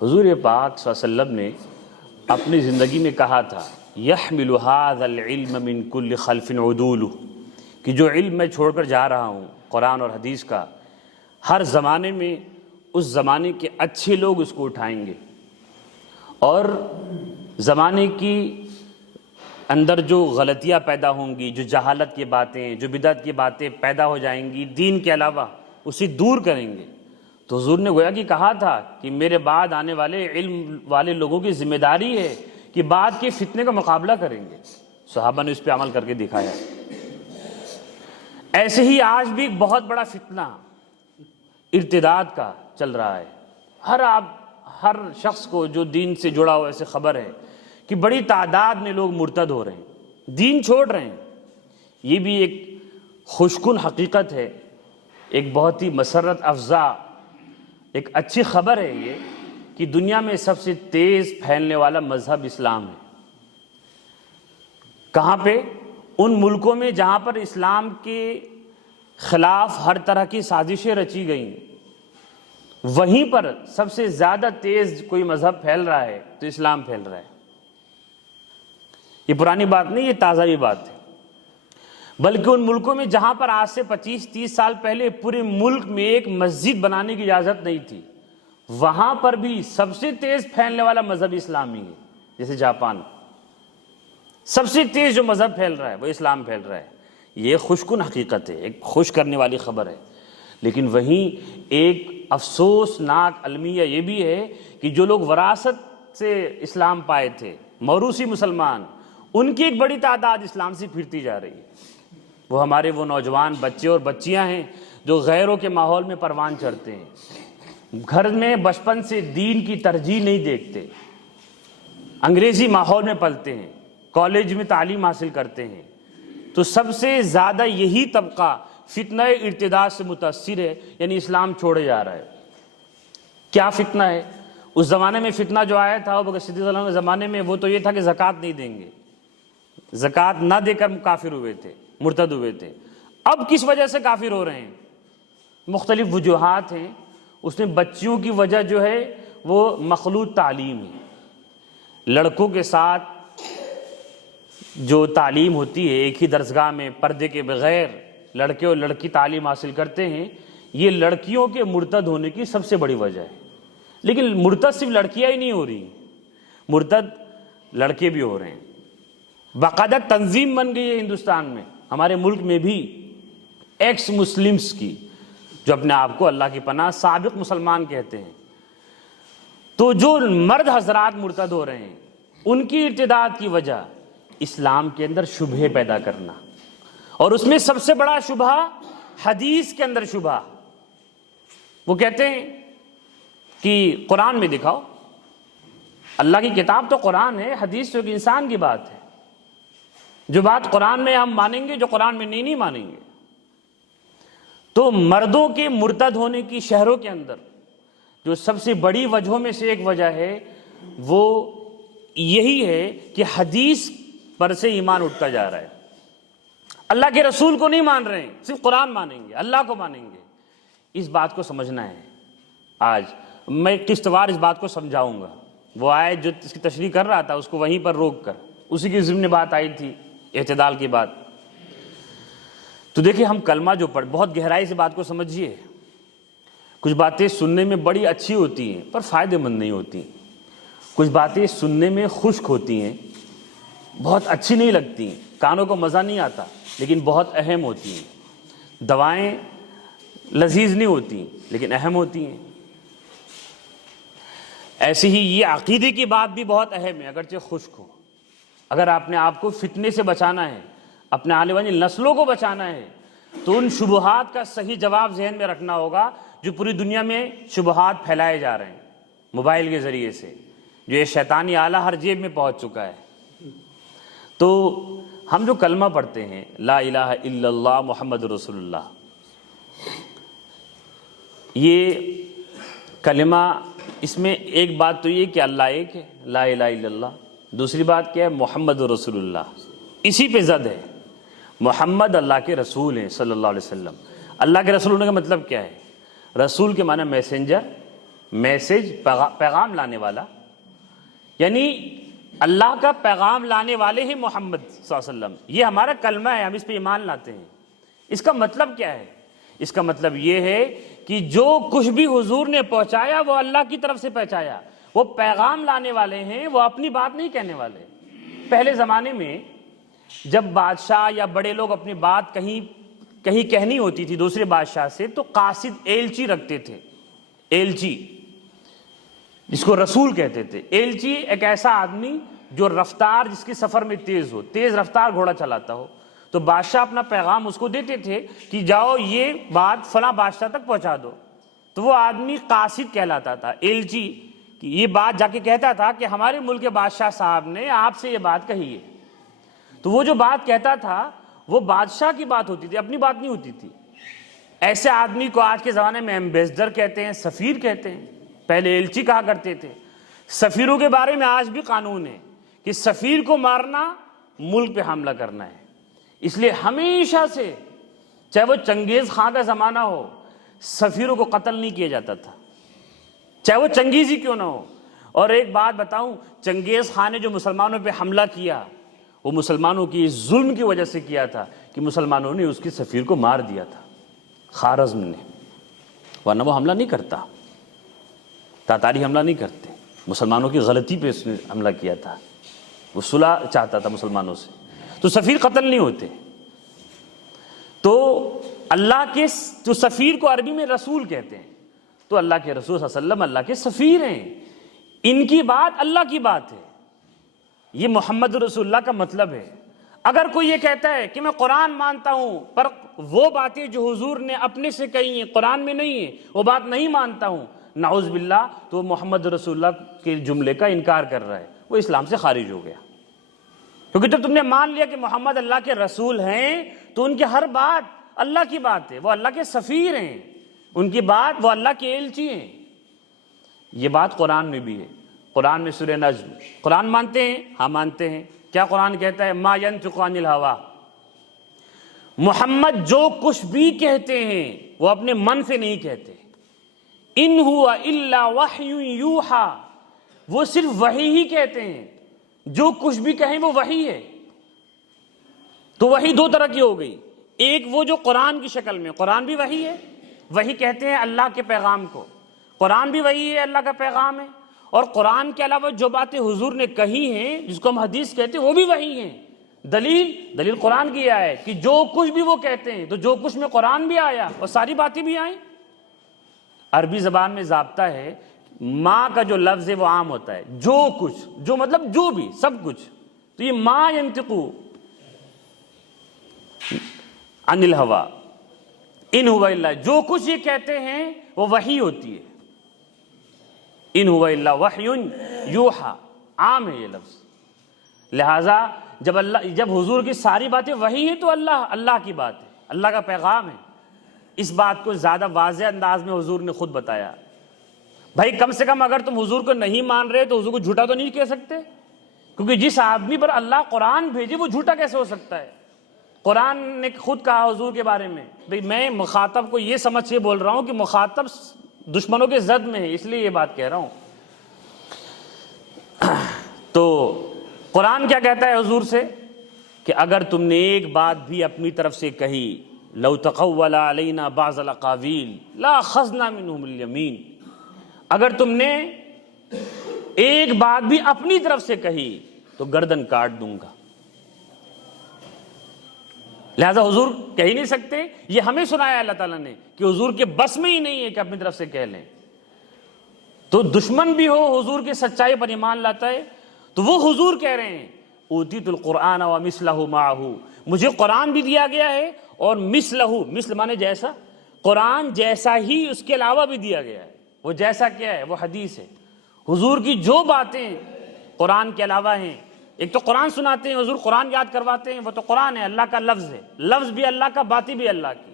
حضور پاک صلی اللہ علیہ وسلم نے اپنی زندگی میں کہا تھا یحمل هذا العلم من كل خلف عدول، کہ جو علم میں چھوڑ کر جا رہا ہوں قرآن اور حدیث کا، ہر زمانے میں اس زمانے کے اچھے لوگ اس کو اٹھائیں گے، اور زمانے کی اندر جو غلطیاں پیدا ہوں گی، جو جہالت کی باتیں، جو بدعت کی باتیں پیدا ہو جائیں گی دین کے علاوہ، اسے دور کریں گے۔ تو حضور نے گویا کہ کہا تھا کہ میرے بعد آنے والے علم والے لوگوں کی ذمہ داری ہے کہ بعد کے فتنے کا مقابلہ کریں گے۔ صحابہ نے اس پہ عمل کر کے دکھایا۔ ایسے ہی آج بھی ایک بہت بڑا فتنہ ارتداد کا چل رہا ہے۔ ہر شخص کو جو دین سے جڑا ہوا ایسے خبر ہے کہ بڑی تعداد میں لوگ مرتد ہو رہے ہیں، دین چھوڑ رہے ہیں۔ یہ بھی ایک خوشکن حقیقت ہے، ایک بہت ہی مسرت افزا ایک اچھی خبر ہے یہ کہ دنیا میں سب سے تیز پھیلنے والا مذہب اسلام ہے۔ کہاں پہ؟ ان ملکوں میں جہاں پر اسلام کے خلاف ہر طرح کی سازشیں رچی گئیں، وہیں پر سب سے زیادہ تیز کوئی مذہب پھیل رہا ہے تو اسلام پھیل رہا ہے۔ یہ پرانی بات نہیں، یہ تازہ بھی بات ہے۔ بلکہ ان ملکوں میں جہاں پر آج سے 25-30 سال پہلے پورے ملک میں ایک مسجد بنانے کی اجازت نہیں تھی، وہاں پر بھی سب سے تیز پھیلنے والا مذہب اسلامی ہے۔ جیسے جاپان، سب سے تیز جو مذہب پھیل رہا ہے وہ اسلام پھیل رہا ہے۔ یہ خوشکن حقیقت ہے، ایک خوش کرنے والی خبر ہے۔ لیکن وہیں ایک افسوسناک المیہ یہ بھی ہے کہ جو لوگ وراثت سے اسلام پائے تھے، موروثی مسلمان، ان کی ایک بڑی تعداد اسلام سے پھرتی جا رہی ہے۔ وہ ہمارے وہ نوجوان بچے اور بچیاں ہیں جو غیروں کے ماحول میں پروان چڑھتے ہیں، گھر میں بچپن سے دین کی ترجیح نہیں دیکھتے، انگریزی ماحول میں پلتے ہیں، کالج میں تعلیم حاصل کرتے ہیں۔ تو سب سے زیادہ یہی طبقہ فتنہ ارتداد سے متاثر ہے، یعنی اسلام چھوڑے جا رہا ہے۔ کیا فتنہ ہے؟ اس زمانے میں فتنہ جو آیا تھا ابو بکر صدیق رضی اللہ عنہ کے زمانے میں، وہ تو یہ تھا کہ زکوٰۃ نہیں دیں گے، زکوٰۃ نہ دے کر کافر ہوئے تھے، مرتد ہوئے تھے۔ اب کس وجہ سے کافر ہو رہے ہیں؟ مختلف وجوہات ہیں۔ اس میں بچیوں کی وجہ جو ہے وہ مخلوط تعلیم ہے۔ لڑکوں کے ساتھ جو تعلیم ہوتی ہے ایک ہی درسگاہ میں پردے کے بغیر لڑکے اور لڑکی تعلیم حاصل کرتے ہیں، یہ لڑکیوں کے مرتد ہونے کی سب سے بڑی وجہ ہے۔ لیکن مرتد صرف لڑکیاں ہی نہیں ہو رہی، مرتد لڑکے بھی ہو رہے ہیں۔ باقاعدہ تنظیم بن گئی ہے ہندوستان میں، ہمارے ملک میں بھی، ایکس مسلمز کی، جو اپنے آپ کو اللہ کی پناہ سابق مسلمان کہتے ہیں۔ تو جو مرد حضرات مرتد ہو رہے ہیں، ان کی ارتداد کی وجہ اسلام کے اندر شبہے پیدا کرنا، اور اس میں سب سے بڑا شبہ حدیث کے اندر شبہ۔ وہ کہتے ہیں کہ قرآن میں دکھاؤ، اللہ کی کتاب تو قرآن ہے، حدیث تو ایک انسان کی بات ہے۔ جو بات قرآن میں ہم مانیں گے، جو قرآن میں نہیں مانیں گے۔ تو مردوں کے مرتد ہونے کی شہروں کے اندر جو سب سے بڑی وجہوں میں سے ایک وجہ ہے وہ یہی ہے کہ حدیث پر سے ایمان اٹھتا جا رہا ہے۔ اللہ کے رسول کو نہیں مان رہے ہیں، صرف قرآن مانیں گے، اللہ کو مانیں گے۔ اس بات کو سمجھنا ہے۔ آج میں قسط وار اس بات کو سمجھاؤں گا۔ وہ آیت جو اس کی تشریح کر رہا تھا اس کو وہیں پر روک کر، اسی کی ضمن بات آئی تھی، اعتدال کی بات۔ تو دیکھیں ہم کلمہ جو پڑھ، بہت گہرائی سے بات کو سمجھیے۔ کچھ باتیں سننے میں بڑی اچھی ہوتی ہیں پر فائدہ مند نہیں ہوتی، کچھ باتیں سننے میں خشک ہوتی ہیں، بہت اچھی نہیں لگتی ہیں، کانوں کو مزہ نہیں آتا، لیکن بہت اہم ہوتی ہیں۔ دوائیں لذیذ نہیں ہوتی لیکن اہم ہوتی ہیں۔ ایسے ہی یہ عقیدے کی بات بھی بہت اہم ہے، اگرچہ خشک ہو۔ اگر آپ نے آپ کو فتنے سے بچانا ہے، اپنے آنے والی نسلوں کو بچانا ہے، تو ان شبہات کا صحیح جواب ذہن میں رکھنا ہوگا جو پوری دنیا میں شبہات پھیلائے جا رہے ہیں موبائل کے ذریعے سے، جو یہ شیطانی آلہ ہر جیب میں پہنچ چکا ہے۔ تو ہم جو کلمہ پڑھتے ہیں لا الہ الا اللہ محمد رسول اللہ، یہ کلمہ، اس میں ایک بات تو یہ کہ اللہ ایک ہے، لا الہ الا اللہ۔ دوسری بات کیا ہے؟ محمد رسول اللہ، اسی پہ زد ہے۔ محمد اللہ کے رسول ہیں صلی اللہ علیہ وسلم۔ اللہ کے رسول ہونے کا مطلب کیا ہے؟ رسول کے معنی میسنجر، میسج پیغام لانے والا، یعنی اللہ کا پیغام لانے والے ہی محمد صلی اللہ علیہ وسلم، یہ ہمارا کلمہ ہے، ہم اس پہ ایمان لاتے ہیں۔ اس کا مطلب کیا ہے؟ اس کا مطلب یہ ہے کہ جو کچھ بھی حضور نے پہنچایا وہ اللہ کی طرف سے پہنچایا، وہ پیغام لانے والے ہیں، وہ اپنی بات نہیں کہنے والے۔ پہلے زمانے میں جب بادشاہ یا بڑے لوگ اپنی بات کہیں کہنی ہوتی تھی دوسرے بادشاہ سے، تو قاصد ایلچی رکھتے تھے، ایلچی جس کو رسول کہتے تھے۔ ایلچی ایک ایسا آدمی جو رفتار جس کی سفر میں تیز ہو، تیز رفتار گھوڑا چلاتا ہو، تو بادشاہ اپنا پیغام اس کو دیتے تھے کہ جاؤ یہ بات فلاں بادشاہ تک پہنچا دو، تو وہ آدمی قاصد کہلاتا تھا، ایلچی، کہ یہ بات جا کے کہتا تھا کہ ہمارے ملک کے بادشاہ صاحب نے آپ سے یہ بات کہی ہے۔ تو وہ جو بات کہتا تھا وہ بادشاہ کی بات ہوتی تھی، اپنی بات نہیں ہوتی تھی۔ ایسے آدمی کو آج کے زمانے میں ایمبیسڈر کہتے ہیں، سفیر کہتے ہیں، پہلے ایلچی کہا کرتے تھے۔ سفیروں کے بارے میں آج بھی قانون ہے کہ سفیر کو مارنا ملک پہ حملہ کرنا ہے۔ اس لیے ہمیشہ سے، چاہے وہ چنگیز خان کا زمانہ ہو، سفیروں کو قتل نہیں کیا جاتا تھا، چاہے وہ چنگیز ہی کیوں نہ ہو۔ اور ایک بات بتاؤں، چنگیز خان نے جو مسلمانوں پہ حملہ کیا، وہ مسلمانوں کی ظلم کی وجہ سے کیا تھا کہ مسلمانوں نے اس کی سفیر کو مار دیا تھا، خوارزم نے، ورنہ وہ حملہ نہیں کرتا، تاتاری حملہ نہیں کرتے، مسلمانوں کی غلطی پہ اس نے حملہ کیا تھا، وہ صلح چاہتا تھا مسلمانوں سے، تو سفیر قتل نہیں ہوتے۔ تو اللہ کے، تو سفیر کو عربی میں رسول کہتے ہیں، تو اللہ کے رسول صلی اللہ علیہ وسلم اللہ کے سفیر ہیں، ان کی بات اللہ کی بات ہے، یہ محمد رسول اللہ کا مطلب ہے۔ اگر کوئی یہ کہتا ہے کہ میں قرآن مانتا ہوں پر وہ باتیں جو حضور نے اپنے سے کہی ہیں قرآن میں نہیں ہیں، وہ بات نہیں مانتا ہوں، نعوذ باللہ، تو محمد رسول اللہ کے جملے کا انکار کر رہا ہے، وہ اسلام سے خارج ہو گیا۔ کیونکہ جب تم نے مان لیا کہ محمد اللہ کے رسول ہیں تو ان کی ہر بات اللہ کی بات ہے، وہ اللہ کے سفیر ہیں، ان کی بات، وہ اللہ کے ایلچی ہیں۔ یہ بات قرآن میں بھی ہے، قرآن میں سورہ نجم، قرآن مانتے ہیں؟ ہاں مانتے ہیں۔ کیا قرآن کہتا ہے؟ ما ینطق عن الہوا، محمد جو کچھ بھی کہتے ہیں وہ اپنے من سے نہیں کہتے، ان ہوا الا وحی یوحا، وہ صرف وحی ہی کہتے ہیں، جو کچھ بھی کہیں وہ وحی ہے۔ تو وحی دو طرح کی ہو گئی، ایک وہ جو قرآن کی شکل میں، قرآن بھی وحی ہے، وحی کہتے ہیں اللہ کے پیغام کو، قرآن بھی وحی ہے، اللہ کا پیغام ہے، اور قرآن کے علاوہ جو باتیں حضور نے کہی ہیں جس کو ہم حدیث کہتے ہیں وہ بھی وحی ہیں۔ دلیل قرآن کی ہے کہ جو کچھ بھی وہ کہتے ہیں، تو جو کچھ میں قرآن بھی آیا اور ساری باتیں بھی آئیں۔ عربی زبان میں ضابطہ ہے، ماں کا جو لفظ ہے وہ عام ہوتا ہے، جو کچھ، جو مطلب جو بھی، سب کچھ، تو یہ ما ینطقو عن الہوا ان ہوا الا، جو کچھ یہ کہتے ہیں وہ وحی ہوتی ہے، ان ہوا الا وحی یوحا، عام ہے یہ لفظ۔ لہٰذا جب حضور کی ساری باتیں وحی ہیں تو اللہ کی بات ہے، اللہ کا پیغام ہے۔ اس بات کو زیادہ واضح انداز میں حضور نے خود بتایا۔ بھائی کم سے کم اگر تم حضور کو نہیں مان رہے تو حضور کو جھوٹا تو نہیں کہہ سکتے، کیونکہ جس آدمی پر اللہ قرآن بھیجے وہ جھوٹا کیسے ہو سکتا ہے؟ قرآن نے خود کہا حضور کے بارے میں، بھئی میں مخاطب کو یہ سمجھ سے بول رہا ہوں کہ مخاطب دشمنوں کے زد میں ہے، اس لیے یہ بات کہہ رہا ہوں۔ تو قرآن کیا کہتا ہے حضور سے کہ اگر تم نے ایک بات بھی اپنی طرف سے کہی، لو تقول علینا بعض الاقاویل لاخذنا منہ الیمین، اگر تم نے ایک بات بھی اپنی طرف سے کہی تو گردن کاٹ دوں گا۔ لہذا حضور کہہ ہی نہیں سکتے، یہ ہمیں سنایا اللہ تعالیٰ نے کہ حضور کے بس میں ہی نہیں ہے کہ اپنی طرف سے کہہ لیں۔ تو دشمن بھی ہو حضور کے سچائی پر ایمان لاتا ہے تو وہ حضور کہہ رہے ہیں اوتیت القرآن ومثلہ معہ، مجھے قرآن بھی دیا گیا ہے اور مثلہ، مثل مانے جیسا، قرآن جیسا ہی اس کے علاوہ بھی دیا گیا ہے۔ وہ جیسا کیا ہے؟ وہ حدیث ہے۔ حضور کی جو باتیں قرآن کے علاوہ ہیں، ایک تو قرآن سناتے ہیں حضور، قرآن یاد کرواتے ہیں، وہ تو قرآن ہے، اللہ کا لفظ ہے، لفظ بھی اللہ کا، باتیں بھی اللہ کی۔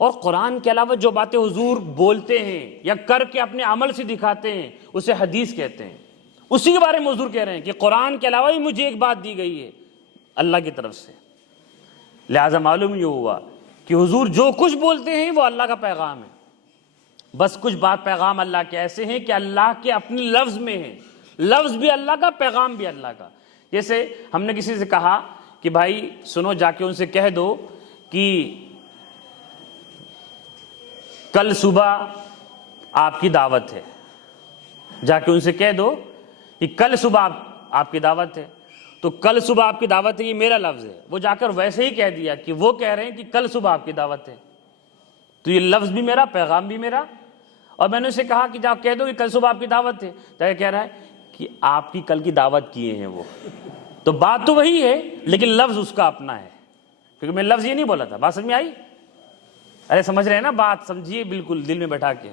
اور قرآن کے علاوہ جو باتیں حضور بولتے ہیں یا کر کے اپنے عمل سے دکھاتے ہیں اسے حدیث کہتے ہیں۔ اسی کے بارے میں حضور کہہ رہے ہیں کہ قرآن کے علاوہ ہی مجھے ایک بات دی گئی ہے اللہ کی طرف سے۔ لہٰذا معلوم یہ ہوا کہ حضور جو کچھ بولتے ہیں وہ اللہ کا پیغام ہے۔ بس کچھ بات پیغام اللہ کے ایسے ہیں کہ اللہ کے اپنے لفظ میں ہیں، لفظ بھی اللہ کا، پیغام بھی اللہ کا۔ جیسے ہم نے کسی سے کہا کہ بھائی سنو، جا کے ان سے کہہ دو کہ کل صبح آپ کی دعوت ہے، جا کے ان سے کہہ دو کہ کل صبح آپ کی دعوت ہے، تو کل صبح آپ کی دعوت ہے یہ میرا لفظ ہے، وہ جا کر ویسے ہی کہہ دیا کہ وہ کہہ رہے ہیں کہ کل صبح آپ کی دعوت ہے، تو یہ لفظ بھی میرا، پیغام بھی میرا۔ اور میں نے اسے کہا کہ جا کہہ دو کہ کل صبح آپ کی دعوت ہے، تو یہ کہہ رہا ہے کہ آپ کی کل کی دعوت کیے ہیں وہ، تو بات تو وہی ہے لیکن لفظ اس کا اپنا ہے، کیونکہ میں لفظ یہ نہیں بولا تھا۔ بات سمجھ میں آئی؟ ارے سمجھ رہے ہیں نا بات؟ سمجھیے بالکل دل میں بیٹھا کے۔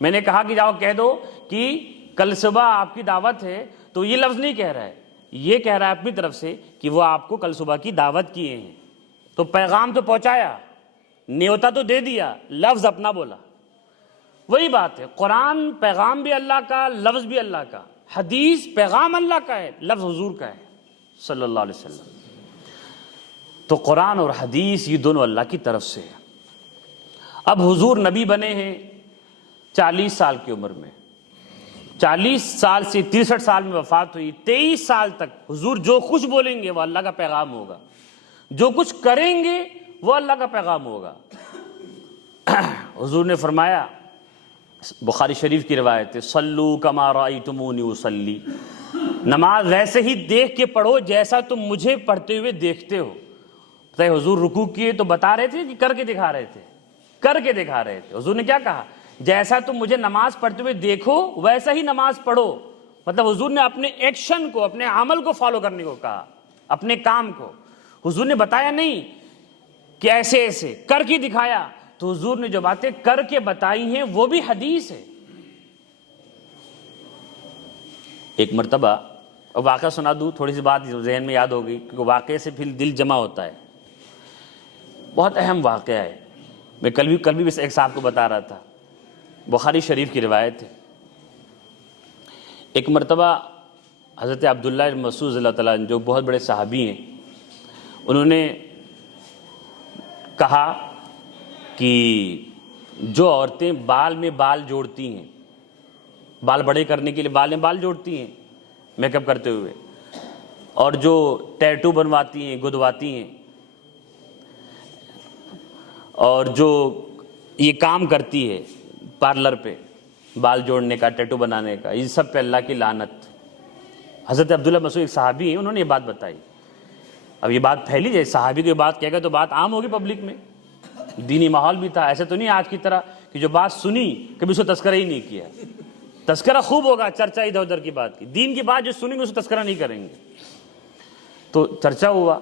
میں نے کہا کہ جاؤ کہہ دو کہ کل صبح آپ کی دعوت ہے، تو یہ لفظ نہیں کہہ رہا ہے، یہ کہہ رہا ہے اپنی طرف سے کہ وہ آپ کو کل صبح کی دعوت کیے ہیں، تو پیغام تو پہنچایا، نیوتا تو دے دیا، لفظ اپنا بولا۔ وہی بات ہے، قرآن پیغام بھی اللہ کا، لفظ بھی اللہ کا، حدیث پیغام اللہ کا ہے، لفظ حضور کا ہے صلی اللہ علیہ وسلم۔ تو قرآن اور حدیث یہ دونوں اللہ کی طرف سے ہے۔ اب حضور نبی بنے ہیں 40 سال کی عمر میں، 40 سال سے 63 سال میں وفات ہوئی، 23 سال تک حضور جو کچھ بولیں گے وہ اللہ کا پیغام ہوگا، جو کچھ کریں گے وہ اللہ کا پیغام ہوگا۔ حضور نے فرمایا، بخاری شریف کی روایت ہے، صلو کما رأیتمونی اصلی، نماز ویسے ہی دیکھ کے پڑھو جیسا تم مجھے پڑھتے ہوئے دیکھتے ہو۔ تو حضور رکوع کیے تو بتا رہے تھے کہ کر کے دکھا رہے تھے؟ کر کے دکھا رہے تھے۔ حضور نے کیا کہا؟ جیسا تم مجھے نماز پڑھتے ہوئے دیکھو ویسا ہی نماز پڑھو۔ مطلب حضور نے اپنے ایکشن کو، اپنے عمل کو فالو کرنے کو کہا، اپنے کام کو۔ حضور نے بتایا نہیں کہ ایسے ایسے کر کے دکھایا، تو حضور نے جو باتیں کر کے بتائی ہیں وہ بھی حدیث ہے۔ ایک مرتبہ واقعہ سنا دوں، تھوڑی سی بات ذہن میں یاد ہوگی کیونکہ واقعے سے پھر دل جمع ہوتا ہے۔ بہت اہم واقعہ ہے، میں کل بھی ایک صاحب کو بتا رہا تھا، بخاری شریف کی روایت ہے۔ ایک مرتبہ حضرت عبداللہ بن مسعود رضی اللہ تعالیٰ عنہ جو بہت بڑے صحابی ہیں، انہوں نے کہا کہ جو عورتیں بال میں بال جوڑتی ہیں، بال بڑے کرنے کے لیے بال میں بال جوڑتی ہیں میک اپ کرتے ہوئے، اور جو ٹیٹو بنواتی ہیں، گدواتی ہیں، اور جو یہ کام کرتی ہے پارلر پہ بال جوڑنے کا، ٹیٹو بنانے کا، ان سب پہ اللہ کی لعنت۔ حضرت عبداللہ مسعود ایک صحابی ہیں، انہوں نے یہ بات بتائی۔ اب یہ بات پھیلی جائے، صحابی کو یہ بات کہے گا تو بات عام ہوگی پبلک میں، دینی ماحول بھی تھا، ایسے تو نہیں آج کی طرح کہ جو بات سنی کبھی اس کو تذکرہ ہی نہیں کیا۔ تذکرہ خوب ہوگا، چرچا ادھر ادھر کی بات کی، دین کی بات جو سنیں گے اس کو تذکرہ نہیں کریں گے۔ تو چرچا ہوا،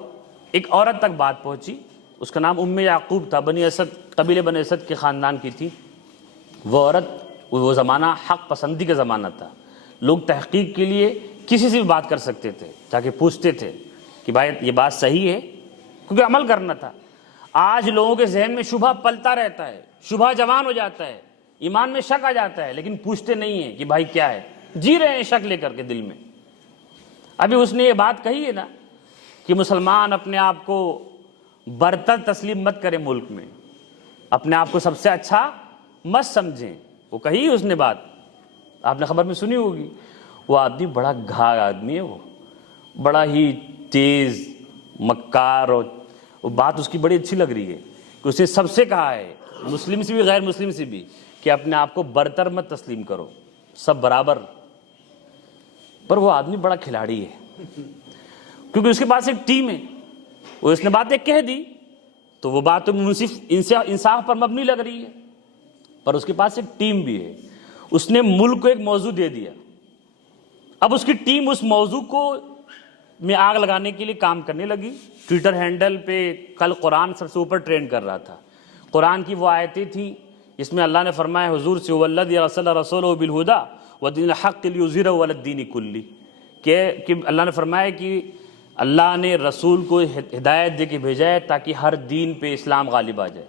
ایک عورت تک بات پہنچی، اس کا نام ام یعقوب تھا، بنی اسد، قبیلے بنی اسد کے خاندان کی تھی وہ عورت۔ وہ زمانہ حق پسندی کا زمانہ تھا، لوگ تحقیق کے لیے کسی سے بھی بات کر سکتے تھے، جا کے پوچھتے تھے کہ بھائی یہ بات صحیح ہے، کیونکہ عمل کرنا تھا۔ آج لوگوں کے ذہن میں شبہ پلتا رہتا ہے، شبہ جوان ہو جاتا ہے، ایمان میں شک آ جاتا ہے، لیکن پوچھتے نہیں ہیں کہ بھائی کیا ہے، جی رہے ہیں شک لے کر کے دل میں۔ ابھی اس نے یہ بات کہی ہے نا کہ مسلمان اپنے آپ کو برتر تسلیم مت کریں، ملک میں اپنے آپ کو سب سے اچھا مت سمجھیں، وہ کہی اس نے بات، آپ نے خبر میں سنی ہوگی۔ وہ آدمی بڑا گھا آدمی ہے، وہ بڑا ہی تیز مکار، اور وہ بات اس کی بڑی اچھی لگ رہی ہے کہ اسے سب سے کہا ہے، مسلم سے بھی غیر مسلم سے بھی، کہ اپنے آپ کو برتر مت تسلیم کرو، سب برابر۔ پر وہ آدمی بڑا کھلاڑی ہے، کیونکہ اس کے پاس ایک ٹیم ہے، وہ اس نے بات ایک کہہ دی تو وہ بات تو منصف انصاف پر مبنی لگ رہی ہے، پر اس کے پاس ایک ٹیم بھی ہے، اس نے ملک کو ایک موضوع دے دیا، اب اس کی ٹیم اس موضوع کو میں آگ لگانے کے لیے کام کرنے لگی۔ ٹویٹر ہینڈل پہ کل قرآن سب سے اوپر ٹرینڈ کر رہا تھا، قرآن کی وہ آیتیں تھیں جس میں اللہ نے فرمایا حضور سے، وَالَّذِي أَرْسَلَ رَسُولَهُ بِالْهُدَىٰ وَدِينِ الْحَقِّ لِيُظْهِرَهُ عَلَى الدِّينِ كُلِّهِ، کہ اللہ نے فرمایا کہ اللہ نے رسول کو ہدایت دے کے بھیجا ہے تاکہ ہر دین پہ اسلام غالب آ جائے،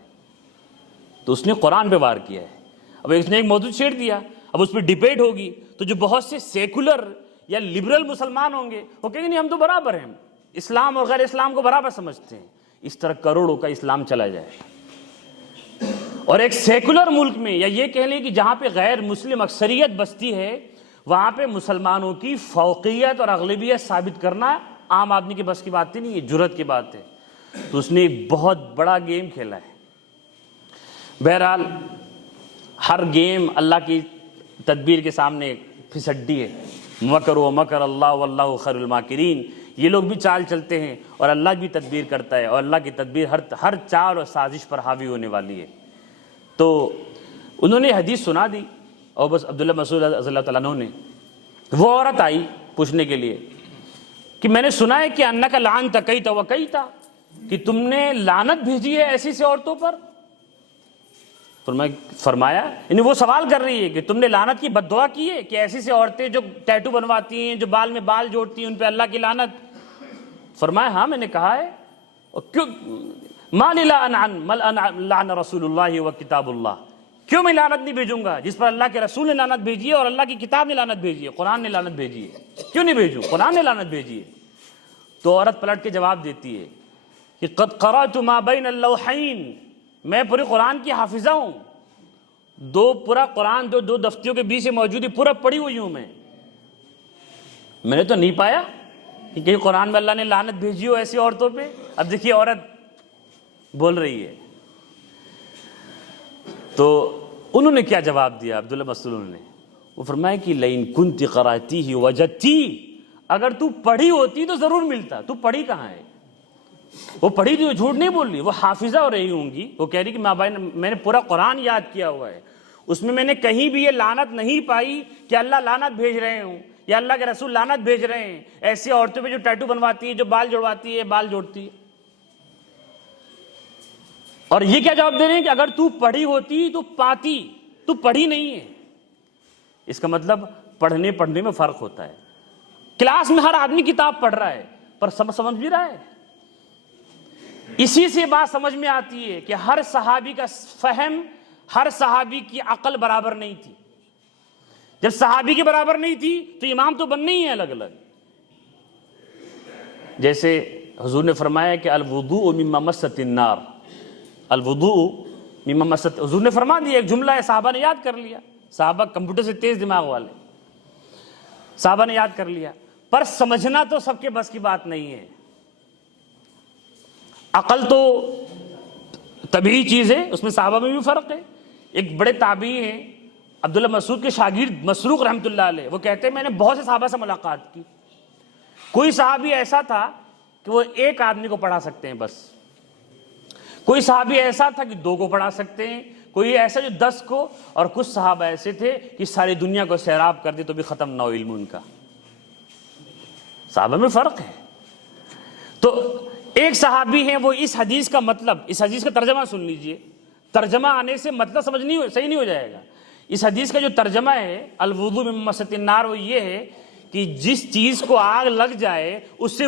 تو اس نے قرآن پہ وار کیا ہے۔ اب اس نے ایک موضوع چھیڑ دیا، اب اس پہ ڈیبیٹ ہوگی، تو جو بہت سے سیکولر یا لبرل مسلمان ہوں گے وہ کہیں گے نہیں ہم تو برابر ہیں، اسلام اور غیر اسلام کو برابر سمجھتے ہیں، اس طرح کروڑوں کا اسلام چلا جائے۔ اور ایک سیکولر ملک میں، یا یہ کہہ لیں کہ جہاں پہ غیر مسلم اکثریت بستی ہے، وہاں پہ مسلمانوں کی فوقیت اور اغلبیت ثابت کرنا عام آدمی کے بس کی بات نہیں ہے، جرأت کی بات ہے۔ تو اس نے ایک بہت بڑا گیم کھیلا ہے۔ بہرحال ہر گیم اللہ کی تدبیر کے سامنے پھسڈی ہے۔ مکر و مکر اللہ واللہ خیر الماکرین، یہ لوگ بھی چال چلتے ہیں اور اللہ بھی تدبیر کرتا ہے، اور اللہ کی تدبیر ہر چال اور سازش پر حاوی ہونے والی ہے۔ تو انہوں نے حدیث سنا دی، اور بس عبداللہ مسعود رضی اللہ تعالیٰ عنہ نے، وہ عورت آئی پوچھنے کے لیے کہ میں نے سنا ہے کہ انک لعنت کیت و کیت، کہ تم نے لعنت بھیجی ہے ایسی سے عورتوں پر۔ فرمایا یعنی وہ سوال کر رہی ہے کہ تم نے لعنت کی بد دعا کی ہے کہ ایسی سے عورتیں جو ٹیٹو بنواتی ہیں، جو بال میں بال جوڑتی ہیں، ان پہ اللہ کی لعنت؟ فرمایا ہاں میں نے کہا ہے۔ اور کیوں؟ ما لعن رسول اللہ و کتاب اللہ، کیوں میں لعنت نہیں بھیجوں گا جس پر اللہ کے رسول نے لعنت بھیجی ہے اور اللہ کی کتاب نے لعنت بھیجی ہے، قرآن نے لعنت بھیجی ہے، کیوں نہیں بھیجوں؟ قرآن نے لعنت بھیجی ہے۔ تو عورت پلٹ کے جواب دیتی ہے کہ قد قرأت ما بین اللوحین، میں پورے قرآن کی حافظہ ہوں، پورا قرآن دو دفتیوں کے بیچ سے موجود ہے، پورا پڑھی ہوئی ہوں میں نے تو نہیں پایا کہ کہیں قرآن میں اللہ نے لعنت بھیجی ہو ایسی عورتوں پہ۔ اب دیکھیے عورت بول رہی ہے، تو انہوں نے کیا جواب دیا عبداللہ مسعود نے؟ وہ فرمایا کہ لئن کنت قرأتیہ وجدتی، اگر تو پڑھی ہوتی تو ضرور ملتا، تو پڑھی کہاں ہے؟ وہ پڑھی تھی، وہ جھوٹ نہیں بول رہی، وہ حافظہ ہو رہی ہوں گی، وہ کہہ رہی کہ میں نے پورا قرآن یاد کیا ہوا ہے، اس میں نے کہیں بھی یہ لعنت نہیں پائی کہ اللہ لعنت بھیج رہے ہوں یا اللہ کے رسول لعنت بھیج رہے ہیں ایسی عورتوں پہ جو ٹیٹو بنواتی ہے، جو بال جڑواتی ہے، بال جوڑتی ہے۔ اور یہ کیا جواب دے رہے ہیں کہ اگر تو پڑھی ہوتی تو پاتی، تو پڑھی نہیں ہے۔ اس کا مطلب پڑھنے میں فرق ہوتا ہے۔ کلاس میں ہر آدمی کتاب پڑھ رہا ہے پر سمجھ بھی رہا ہے۔ اسی سے بات سمجھ میں آتی ہے کہ ہر صحابی کا فہم، ہر صحابی کی عقل برابر نہیں تھی۔ جب صحابی کے برابر نہیں تھی تو امام تو بننے ہی ہیں الگ الگ۔ جیسے حضور نے فرمایا کہ الوضوء مما مست النار، الوضوء مما مست، حضور نے فرما دیا، ایک جملہ ہے، صحابہ نے یاد کر لیا، صحابہ کمپیوٹر سے تیز دماغ والے، صحابہ نے یاد کر لیا، پر سمجھنا تو سب کے بس کی بات نہیں ہے۔ عقل تو طبیعی چیز ہے، اس میں صحابہ میں بھی فرق ہے۔ ایک بڑے تابعی ہیں عبداللہ مسعود کے شاگرد مسروق رحمۃ اللہ علیہ، وہ کہتے ہیں میں نے بہت سے صحابہ سے ملاقات کی، کوئی صحابی ایسا تھا کہ وہ ایک آدمی کو پڑھا سکتے ہیں بس، کوئی صحابی ایسا تھا کہ 2 کو پڑھا سکتے ہیں، کوئی ایسا جو 10 کو، اور کچھ صحابہ ایسے تھے کہ ساری دنیا کو سیراب کر دے تو بھی ختم نہ ہو علم ان کا۔ صحابہ میں فرق ہے۔ تو ایک صحابی ہیں، وہ اس حدیث کا مطلب، اس حدیث کا ترجمہ سن لیجئے، ترجمہ آنے سے مطلب صحیح نہیں ہو جائے گا۔ اس حدیث کا جو ترجمہ ہے الوضوء من مست النار، وہ یہ ہے کہ جس چیز کو آگ لگ جائے اس سے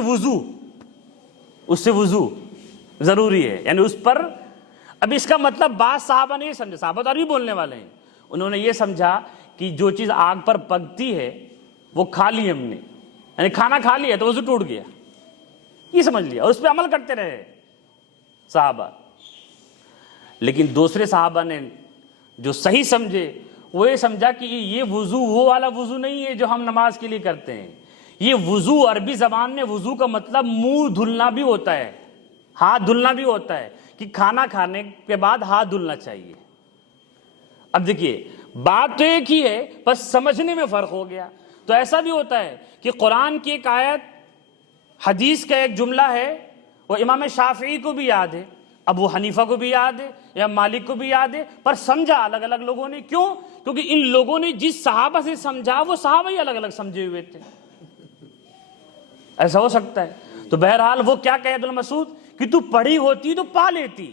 وضو ضروری ہے، یعنی اس پر۔ اب اس کا مطلب بعض صحابہ نے یہ سمجھا، صحابہ تو عربی بولنے والے ہیں، انہوں نے یہ سمجھا کہ جو چیز آگ پر پکتی ہے وہ کھا لی ہم نے، یعنی کھانا کھا لیا تو وضو ٹوٹ گیا، یہ سمجھ لیا، اور اس پہ عمل کرتے رہے صحابہ۔ لیکن دوسرے صحابہ نے جو صحیح سمجھے وہ یہ سمجھا کہ یہ وضو وہ والا وضو نہیں ہے جو ہم نماز کے لیے کرتے ہیں، یہ وضو عربی زبان میں وضو کا مطلب منہ دھلنا بھی ہوتا ہے، ہاتھ دھلنا بھی ہوتا ہے، کہ کھانا کھانے کے بعد ہاتھ دھلنا چاہیے۔ اب دیکھیے بات تو ایک ہی ہے، بس سمجھنے میں فرق ہو گیا۔ تو ایسا بھی ہوتا ہے کہ قرآن کی ایک آیت، حدیث کا ایک جملہ ہے، وہ امام شافعی کو بھی یاد ہے، ابو حنیفہ کو بھی یاد ہے، یا مالک کو بھی یاد ہے، پر سمجھا الگ الگ لوگوں نے۔ کیوں؟ کیونکہ ان لوگوں نے جس صحابہ سے سمجھا وہ صحابہ ہی الگ الگ سمجھے ہوئے تھے۔ ایسا ہو سکتا ہے۔ تو بہرحال وہ کیا کہے عبداللہ مسعود کہ تو پڑھی ہوتی تو پا لیتی،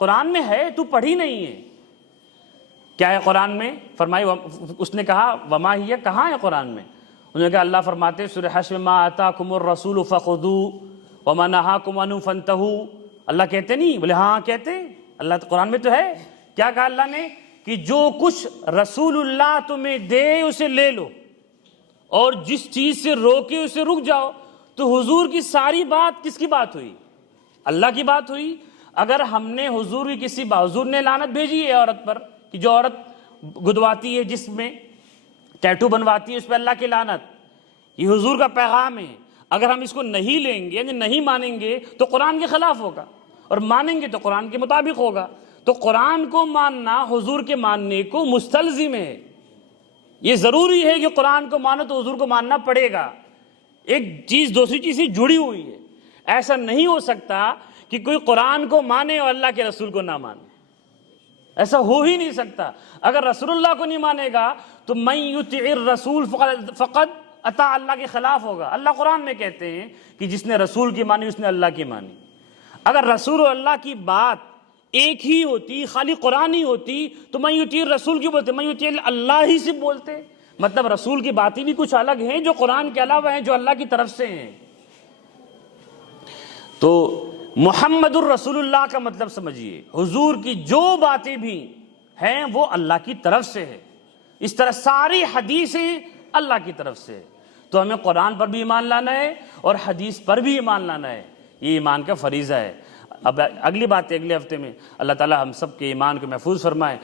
قرآن میں ہے، تو پڑھی نہیں ہے۔ کیا ہے قرآن میں؟ فرمائی، اس نے کہا وما ہی، کہاں ہے قرآن میں؟ انہوں نے کہا اللہ فرماتے ہیں سورہ حشر ما آتاکم الرسول فخذوہ وما نہاکم عنہ فانتہوا۔ اللہ کہتے نہیں؟ بولے ہاں کہتے ہیں، اللہ قرآن میں تو ہے۔ کیا کہا اللہ نے؟ کہ جو کچھ رسول اللہ تمہیں دے اسے لے لو، اور جس چیز سے روکے اسے رک جاؤ۔ تو حضور کی ساری بات کس کی بات ہوئی؟ اللہ کی بات ہوئی۔ اگر ہم نے حضور کی کسی حضور نے لعنت بھیجی ہے عورت پر کہ جو عورت گدواتی ہے جسم میں ٹیٹو بنواتی ہے اس پہ اللہ کی لعنت، یہ حضور کا پیغام ہے. اگر ہم اس کو نہیں لیں گے یعنی نہیں مانیں گے تو قرآن کے خلاف ہوگا، اور مانیں گے تو قرآن کے مطابق ہوگا. تو قرآن کو ماننا حضور کے ماننے کو مستلزم ہے. یہ ضروری ہے کہ قرآن کو مانو تو حضور کو ماننا پڑے گا. ایک چیز دوسری چیز سے جڑی ہوئی ہے. ایسا نہیں ہو سکتا کہ کوئی قرآن کو مانے اور اللہ کے رسول کو نہ مانے، ایسا ہو ہی نہیں سکتا. اگر رسول اللہ کو نہیں مانے گا تو من یطع الرسول فقد اطاع اللہ کے خلاف ہوگا. اللہ قرآن میں کہتے ہیں کہ جس نے رسول کی مانی اس نے اللہ کی مانی. اگر رسول اور اللہ کی بات ایک ہی ہوتی، خالی قرآن ہی ہوتی، تو من یطع الرسول کیوں بولتے؟ من یطع اللہ ہی سے بولتے. مطلب رسول کی باتیں بھی کچھ الگ ہیں جو قرآن کے علاوہ ہیں، جو اللہ کی طرف سے ہیں. تو محمد الرسول اللہ کا مطلب سمجھیے، حضور کی جو باتیں بھی ہیں وہ اللہ کی طرف سے ہے. اس طرح ساری حدیثیں اللہ کی طرف سے ہے. تو ہمیں قرآن پر بھی ایمان لانا ہے اور حدیث پر بھی ایمان لانا ہے. یہ ایمان کا فریضہ ہے. اب اگلی بات اگلے ہفتے میں. اللہ تعالی ہم سب کے ایمان کو محفوظ فرمائے.